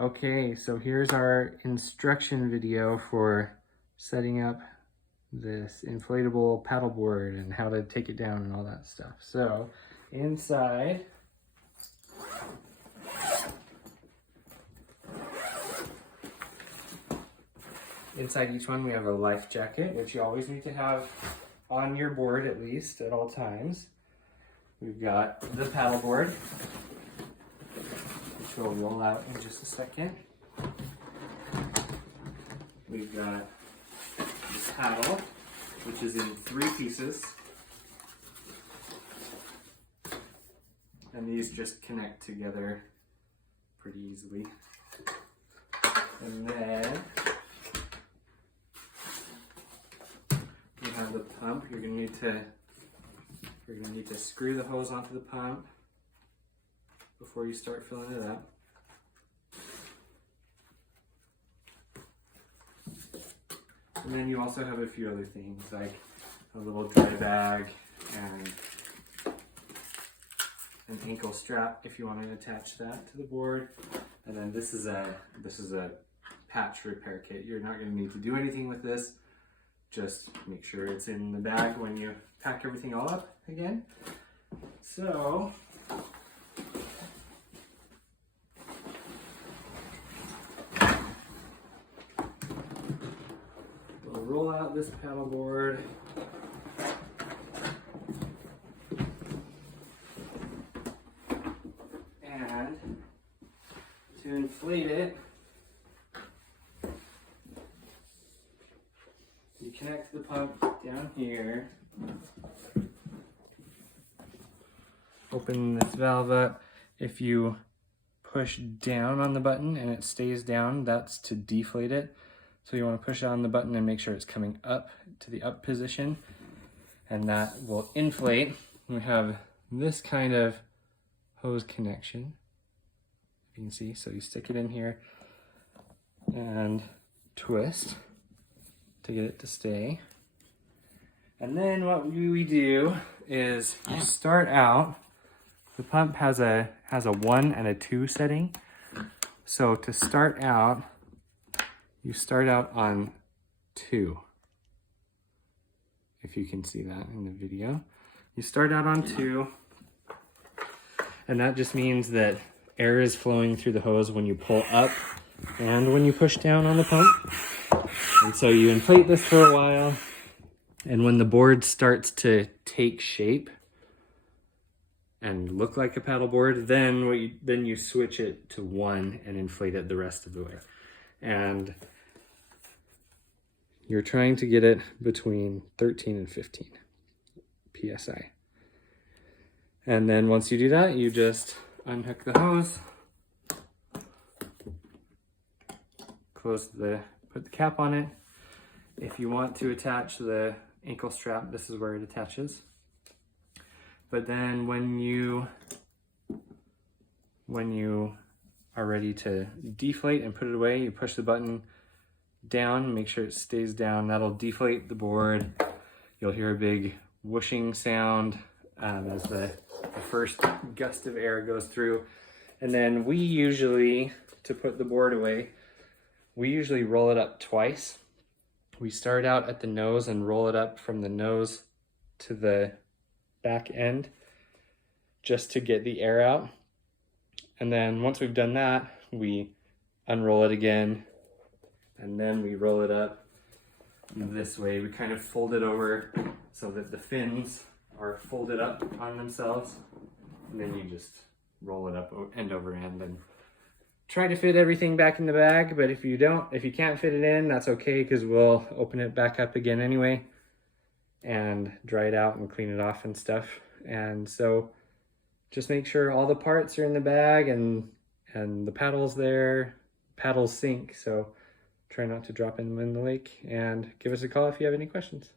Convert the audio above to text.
Okay, so here's our instruction video for setting up this inflatable paddleboard and how to take it down and all that stuff. So inside each one we have a life jacket, which you always need to have on your board at least at all times. We've got the paddleboard, which we'll roll out in just a second. We've got this paddle, which is in 3 pieces. And these just connect together pretty easily. And then we have the pump. You're gonna need to screw the hose onto the pump before you start filling it up. And then you also have a few other things like a little dry bag and an ankle strap if you want to attach that to the board. And then this is a patch repair kit. You're not going to need to do anything with this. Just make sure it's in the bag when you pack everything all up again. So we'll roll out this paddleboard. And to inflate it, you connect the pump down here. Open this valve up. If you push down on the button and it stays down, that's to deflate it. So you want to push on the button and make sure it's coming up to the up position, and that will inflate. We have this kind of hose connection, if you can see. So you stick it in here and twist to get it to stay. And then what we do is you start out, the pump has a 1 and a 2 setting. So to start out, you start out on 2. If you can see that in the video. You start out on 2, and that just means that air is flowing through the hose when you pull up and when you push down on the pump. And so you inflate this for a while, and when the board starts to take shape and look like a paddleboard, then you switch it to 1 and inflate it the rest of the way. And you're trying to get it between 13 and 15 PSI. And then once you do that, you just unhook the hose, put the cap on it. If you want to attach the ankle strap, this is where it attaches. But then when you are ready to deflate and put it away, you push the button down, make sure it stays down. That'll deflate the board. You'll hear a big whooshing sound as the first gust of air goes through. And then we usually, to put the board away, we usually roll it up twice. We start out at the nose and roll it up from the nose to the back end just to get the air out. And then once we've done that, we unroll it again, and then we roll it up this way. We kind of fold it over so that the fins are folded up on themselves, and then you just roll it up end over end and try to fit everything back in the bag. But if you can't fit it in, that's okay, because we'll open it back up again anyway and dry it out and clean it off and stuff. And so just make sure all the parts are in the bag and the paddles there. Paddles sink, so try not to drop them in the lake, and give us a call if you have any questions.